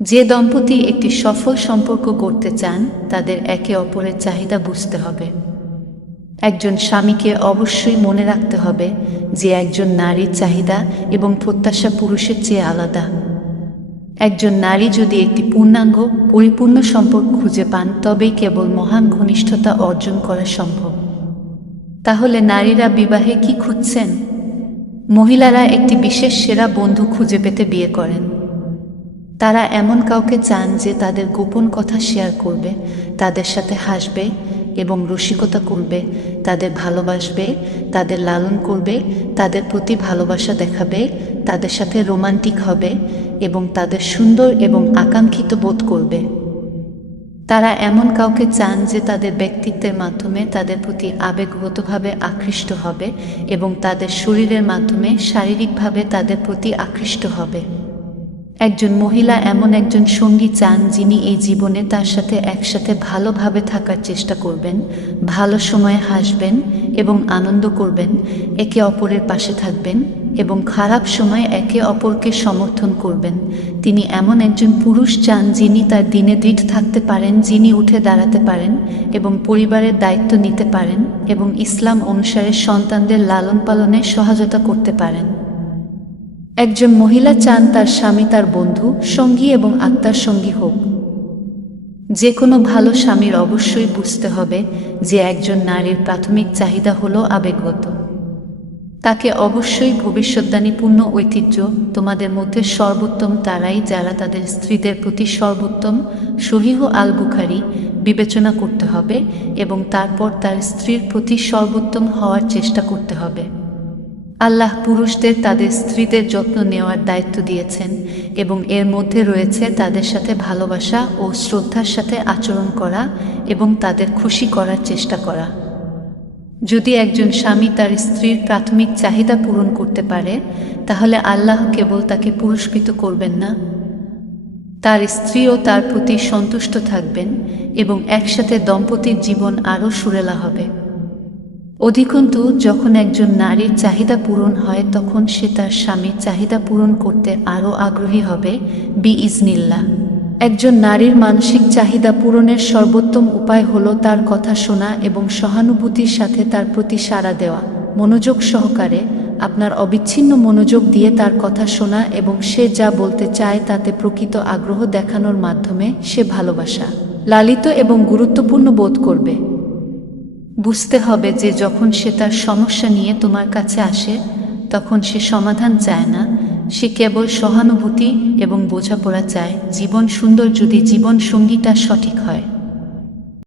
যে দম্পতি একটি সফল সম্পর্ক করতে চান তাদের একে অপরের চাহিদা বুঝতে হবে। একজন স্বামীকে অবশ্যই মনে রাখতে হবে যে একজন নারীর চাহিদা এবং প্রত্যাশা পুরুষের চেয়ে আলাদা। একজন নারী যদি একটি পূর্ণাঙ্গ পরিপূর্ণ সম্পর্ক খুঁজে পান তবেই কেবল মহান ঘনিষ্ঠতা অর্জন করা সম্ভব। তাহলে নারীরা বিবাহে কি খুঁজছেন? মহিলারা একটি বিশেষ সেরা বন্ধু খুঁজে পেতে বিয়ে করেন। তারা এমন কাউকে চান যে তাদের গোপন কথা শেয়ার করবে, তাদের সাথে হাসবে এবং রসিকতা করবে, তাদের ভালোবাসবে, তাদের লালন করবে, তাদের প্রতি ভালোবাসা দেখাবে, তাদের সাথে রোমান্টিক হবে এবং তাদের সুন্দর এবং আকাঙ্ক্ষিত বোধ করবে। তারা এমন কাউকে চান যে তাদের ব্যক্তিত্বের মাধ্যমে তাদের প্রতি আবেগগতভাবে আকৃষ্ট হবে এবং তাদের শরীরের মাধ্যমে শারীরিকভাবে তাদের প্রতি আকৃষ্ট হবে। একজন মহিলা এমন একজন সঙ্গী চান যিনি এই জীবনে তার সাথে একসাথে ভালোভাবে থাকার চেষ্টা করবেন, ভালো সময়ে হাসবেন এবং আনন্দ করবেন, একে অপরের পাশে থাকবেন এবং খারাপ সময়ে একে অপরকে সমর্থন করবেন। তিনি এমন একজন পুরুষ চান যিনি তার দিনে দৃঢ় থাকতে পারেন, যিনি উঠে দাঁড়াতে পারেন এবং পরিবারের দায়িত্ব নিতে পারেন এবং ইসলাম অনুসারে সন্তানদের লালন পালনে সহায়তা করতে পারেন। একজন মহিলা চান তার স্বামী তার বন্ধু, সঙ্গী এবং আত্মার সঙ্গী হোক। যে কোনো ভালো স্বামীর অবশ্যই বুঝতে হবে যে একজন নারীর প্রাথমিক চাহিদা হলো আবেগগত। তাকে অবশ্যই ভবিষ্যদ্বাণীপূর্ণ ঐতিহ্য, তোমাদের মধ্যে সর্বোত্তম তারাই যারা তাদের স্ত্রীদের প্রতি সর্বোত্তম, সহিহ আল বুখারী, বিবেচনা করতে হবে এবং তারপর তার স্ত্রীর প্রতি সর্বোত্তম হওয়ার চেষ্টা করতে হবে। আল্লাহ পুরুষদের তাদের স্ত্রীদের যত্ন নেওয়ার দায়িত্ব দিয়েছেন এবং এর মধ্যে রয়েছে তাদের সাথে ভালোবাসা ও শ্রদ্ধার সাথে আচরণ করা এবং তাদের খুশি করার চেষ্টা করা। যদি একজন স্বামী তার স্ত্রীর প্রাথমিক চাহিদা পূরণ করতে পারে তাহলে আল্লাহ কেবল তাকে পুরস্কৃত করবেন না, তার স্ত্রীও তার প্রতি সন্তুষ্ট থাকবেন এবং একসাথে দম্পতির জীবন আরও সুরেলা হবে। অধিকন্তু যখন একজন নারীর চাহিদা পূরণ হয় তখন সে তার স্বামীর চাহিদা পূরণ করতে আরও আগ্রহী হবে বিইজনিল্লাহ। একজন নারীর মানসিক চাহিদা পূরণের সর্বোত্তম উপায় হলো তার কথা শোনা এবং সহানুভূতির সাথে তার প্রতি সাড়া দেওয়া। মনোযোগ সহকারে, আপনার অবিচ্ছিন্ন মনোযোগ দিয়ে তার কথা শোনা এবং সে যা বলতে চায় তাতে প্রকৃত আগ্রহ দেখানোর মাধ্যমে সে ভালোবাসা, লালিত এবং গুরুত্বপূর্ণ বোধ করবে। বুঝতে হবে যে যখন সে তার সমস্যা নিয়ে তোমার কাছে আসে তখন সে সমাধান চায় না, সে কেবল সহানুভূতি এবং বোঝাপড়া চায়। জীবন সুন্দর যদি জীবন সঙ্গীটা সঠিক হয়।